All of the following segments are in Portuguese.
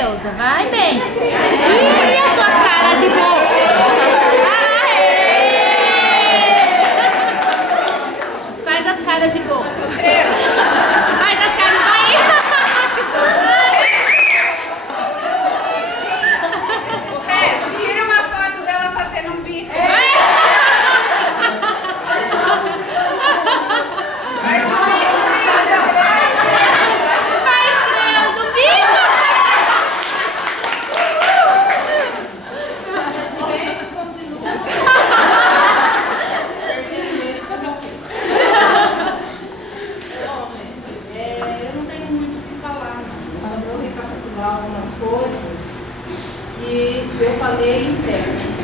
Creuza, vai bem. E as suas caras e bocas? Faz as caras e bocas. Faz as caras, vai. O resto, tira uma foto dela fazendo um bico. Faz um bico. Faz, Creuza, um bico. Eu não tenho muito o que falar, não. Só vou recapitular algumas coisas que eu falei em técnica.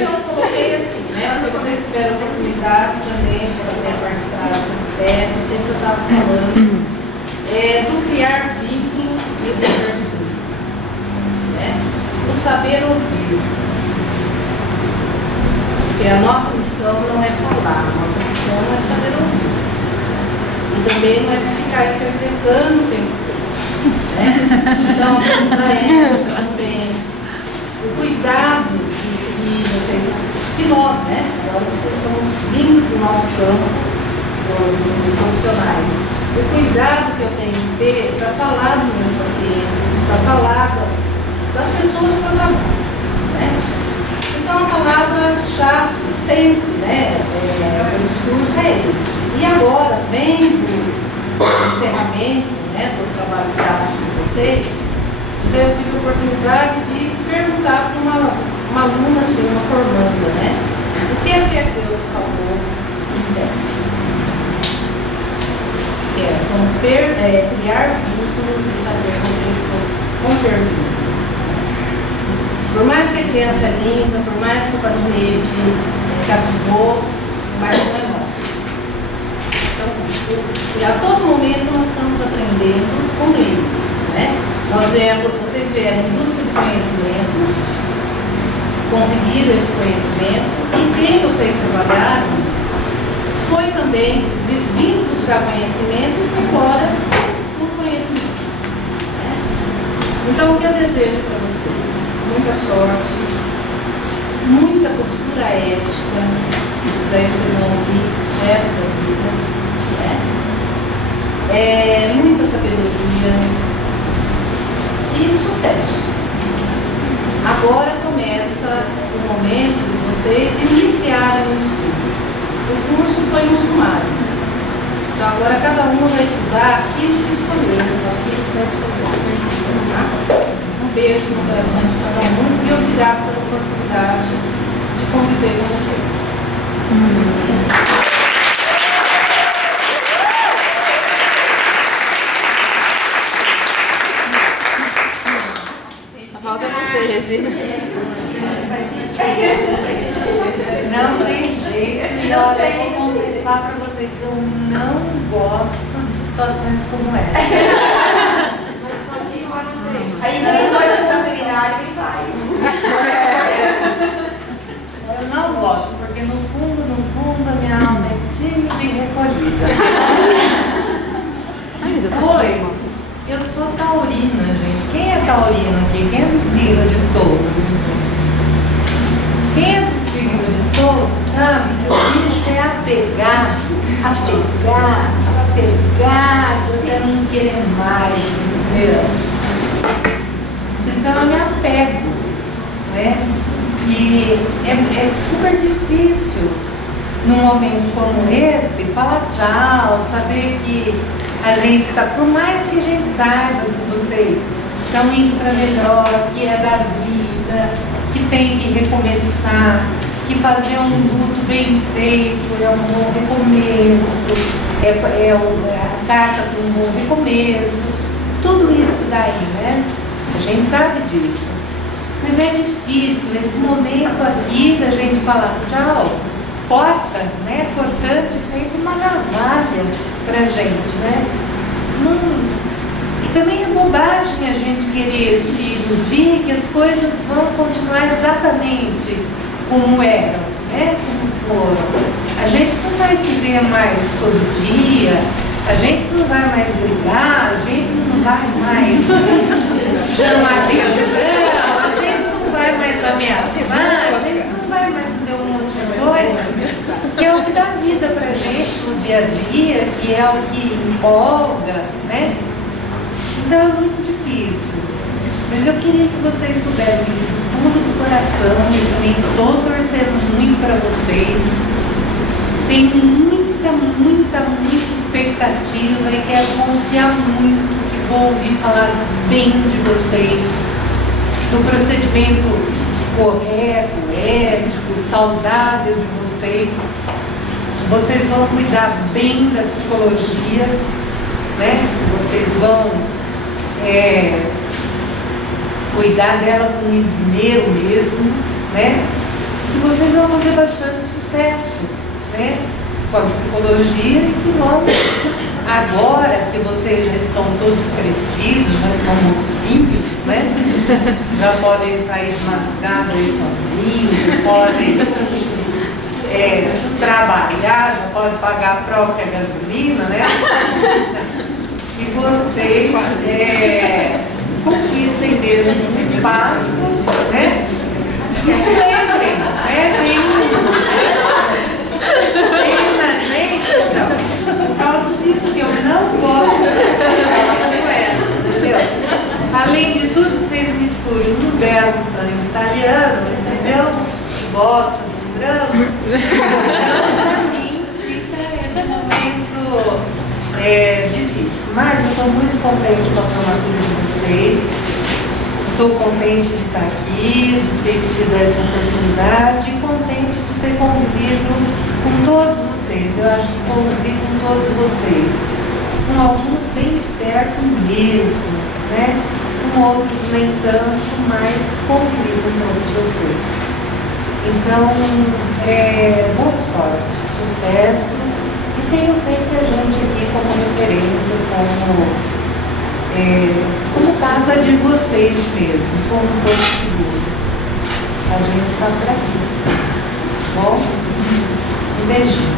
Eu coloquei assim, né? Porque vocês tiveram a oportunidade também de fazer a parte prática do técnico, sempre eu estava falando do criar vínculo e do ter vínculo, né? O saber ouvir. Porque a nossa missão não é falar, a nossa missão é saber ouvir. E também não é ficar interpretando o tempo todo, né? Então, isso também o cuidado que nós, né? Agora vocês estão vindo do nosso campo, dos profissionais. O cuidado que eu tenho que ter para falar dos meus pacientes, para falar das pessoas que eu trabalho, né? Então, a palavra-chave sempre, né, o discurso é esse. E agora, vendo o encerramento, né, do trabalho prático de vocês, então eu tive a oportunidade de perguntar para uma aluna, assim, uma formanda, né, o que a tia Creuza falou em teste. Criar vínculo e saber romper vínculo. Por mais que a criança é linda, por mais que o paciente cativou, mas não é nosso. Então, a todo momento nós estamos aprendendo com eles, né? Vocês vieram em busca de conhecimento, conseguiram esse conhecimento, e quem vocês trabalharam foi também vindo buscar conhecimento e foi embora com conhecimento, né? Então, o que eu desejo para vocês? Muita sorte, muita postura ética, isso daí vocês vão ouvir o resto da vida, né? Muita sabedoria e sucesso. Agora começa o momento de vocês iniciarem o estudo. O curso foi um sumário. Então agora cada um vai estudar aquilo que escolheu, aquilo que vai escolher. Tá? Um beijo no coração de cada um e obrigado pela oportunidade de conviver com vocês. Falta você, Regina. Não tem jeito. Olha, eu vou confessar para vocês, eu não gosto de situações como essa. Aí já não vai para o seminário e vai. Eu não gosto, porque no fundo, a minha alma é tímida e recolhida. Pois, eu sou taurina, gente. Quem é taurina aqui? Quem é do signo de touro? Quem é do signo de touro sabe que o bicho é apegado, até não querer mais, entendeu? Então eu me apego, né? E é super difícil, num momento como esse, falar tchau, saber que a gente está, por mais que a gente saiba que vocês estão indo para melhor, que é da vida, que tem que recomeçar, que fazer um luto bem feito é um bom recomeço, a carta para um bom recomeço, tudo isso daí, né? A gente sabe disso. Mas é difícil, esse momento aqui da gente falar tchau, corta, né? Cortante, feito uma navalha pra gente, né? E também é bobagem a gente querer se iludir que as coisas vão continuar exatamente como eram, né? Como foram. A gente não vai se ver mais todo dia, A gente não vai mais brigar, a gente não vai mais chamar atenção, a gente não vai mais ameaçar, a gente não vai mais fazer um monte de coisa, que é o que dá vida pra gente no dia a dia, que é o que empolga, né? Então é muito difícil. Mas eu queria que vocês soubessem do fundo do coração, eu também estou torcendo muito para vocês. Tenho muita expectativa e quero confiar muito que vou ouvir falar bem de vocês, do procedimento correto, ético, saudável de vocês. Vocês vão cuidar bem da psicologia, né? Vocês vão cuidar dela com esmero mesmo, né? E vocês vão fazer bastante sucesso, né? Com a psicologia e que logo, agora que vocês já estão todos crescidos, já são mocinhos, né? Já podem sair de madrugada aí sozinhos, já podem trabalhar, já podem pagar a própria gasolina, né? E vocês conquistem mesmo um espaço, né? E se lembrem, né? Tem na gente, então, por causa disso que eu não gosto de pessoas como essa, entendeu? Além de tudo, vocês misturam um belo sangue italiano, entendeu? E gostam de um drama. Então, para mim, fica esse momento difícil. Mas eu estou muito contente com a formatura de vocês. Estou contente de estar aqui, de ter tido essa oportunidade e contente de ter convivido com todos vocês. Eu acho que convivi com todos vocês. Com alguns bem de perto mesmo, né? Com outros nem tanto, mas convivi com todos vocês. Então, boa sorte, sucesso. E tenho sempre a gente aqui como referência, como casa de vocês mesmo, como Porto Seguro. A gente está por aqui. Bom? Um beijinho.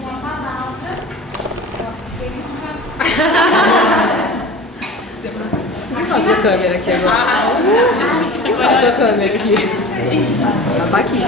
Uma palavra, nossos queridos. Fazer a câmera aqui agora. Fazer a câmera aqui. Ela tá aqui, tá?